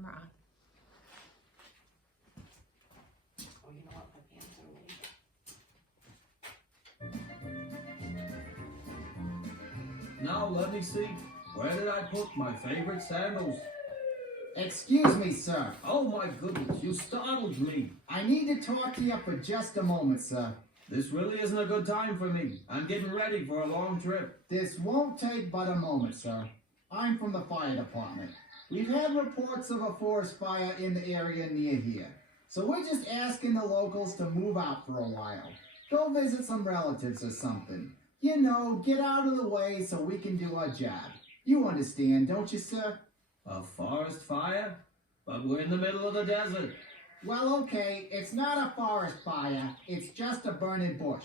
camera on. Oh, you know what? My pants are late. Now let me see. Where did I put my favorite sandals? Excuse me, sir. Oh my goodness, you startled me. I need to talk to you for just a moment, sir. This really isn't a good time for me. I'm getting ready for a long trip. This won't take but a moment, sir. I'm from the fire department. We've had reports of a forest fire in the area near here. So we're just asking the locals to move out for a while. Go visit some relatives or something. You know, get out of the way so we can do our job. You understand, don't you, sir? A forest fire? But we're in the middle of the desert. Well, okay, it's not a forest fire. It's just a burning bush.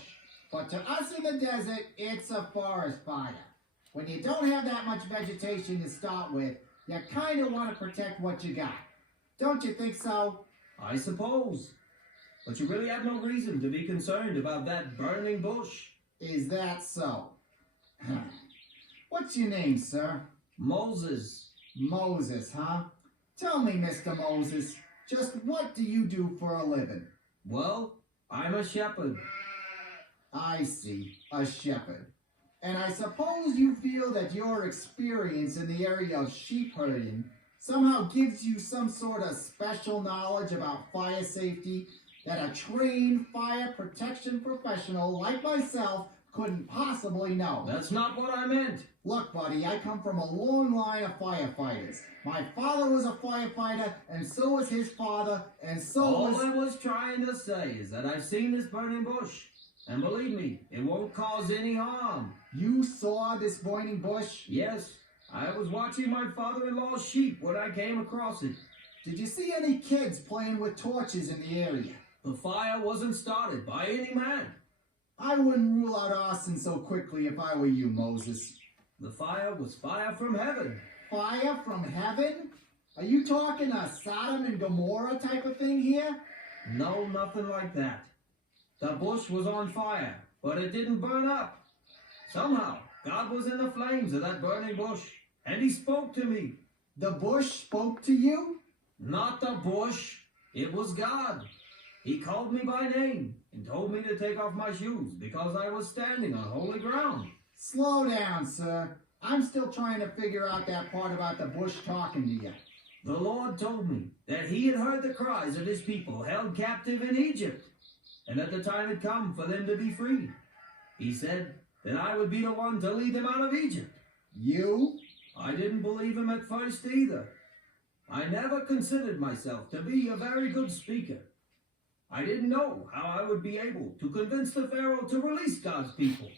But to us in the desert, it's a forest fire. When you don't have that much vegetation to start with, you kind of want to protect what you got. Don't you think so? I suppose. But you really have no reason to be concerned about that burning bush. Is that so? What's your name, sir? Moses. Moses, huh? Tell me, Mr. Moses, just what do you do for a living? Well, I'm a shepherd. I see, a shepherd. And I suppose you feel that your experience in the area of sheep herding somehow gives you some sort of special knowledge about fire safety that a trained fire protection professional like myself couldn't possibly know. That's not what I meant. Look, buddy, I come from a long line of firefighters. My father was a firefighter, and so was his father, and so All was... I was trying to say is that I've seen this burning bush. And believe me, it won't cause any harm. You saw this burning bush? Yes, I was watching my father-in-law's sheep when I came across it. Did you see any kids playing with torches in the area? The fire wasn't started by any man. I wouldn't rule out arson so quickly if I were you, Moses. The fire was fire from heaven. Fire from heaven? Are you talking a Sodom and Gomorrah type of thing here? No, nothing like that. The bush was on fire, but it didn't burn up. Somehow, God was in the flames of that burning bush, and he spoke to me. The bush spoke to you? Not the bush. It was God. He called me by name and told me to take off my shoes because I was standing on holy ground. Slow down, sir. I'm still trying to figure out that part about the bush talking to you. The Lord told me that he had heard the cries of his people held captive in Egypt, and that the time had come for them to be free. He said that I would be the one to lead them out of Egypt. You? I didn't believe him at first either. I never considered myself to be a very good speaker. I didn't know how I would be able to convince the Pharaoh to release God's people.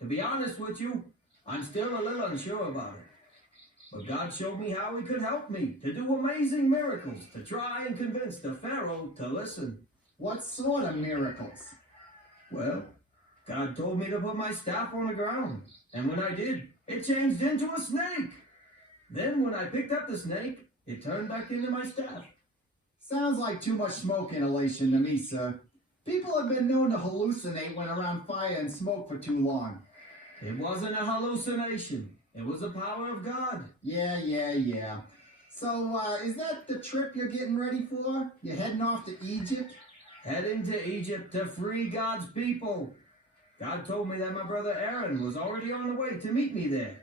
To be honest with you, I'm still a little unsure about it. But God showed me how he could help me to do amazing miracles to try and convince the Pharaoh to listen. What sort of miracles? Well, God told me to put my staff on the ground, and when I did, it changed into a snake. Then when I picked up the snake, it turned back into my staff. Sounds like too much smoke inhalation to me, sir. People have been known to hallucinate when around fire and smoke for too long. It wasn't a hallucination. It was the power of God. Yeah. So, is that the trip you're getting ready for? You're heading off to Egypt? Heading to Egypt to free God's people. God told me that my brother Aaron was already on the way to meet me there.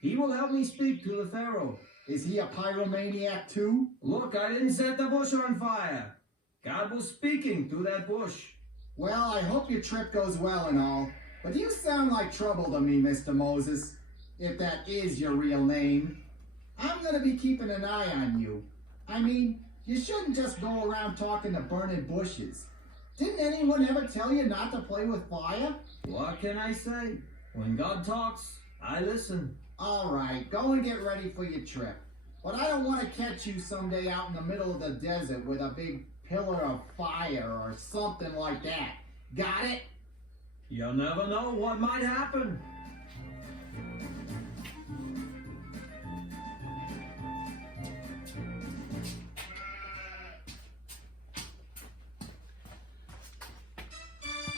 He will help me speak to the Pharaoh. Is he a pyromaniac too? Look, I didn't set the bush on fire. God was speaking through that bush. Well, I hope your trip goes well and all, but you sound like trouble to me, Mr. Moses, if that is your real name. I'm going to be keeping an eye on you. I mean, you shouldn't just go around talking to burning bushes. Didn't anyone ever tell you not to play with fire? What can I say? When God talks, I listen. All right, go and get ready for your trip. But I don't want to catch you someday out in the middle of the desert with a big pillar of fire or something like that. Got it? You'll never know what might happen.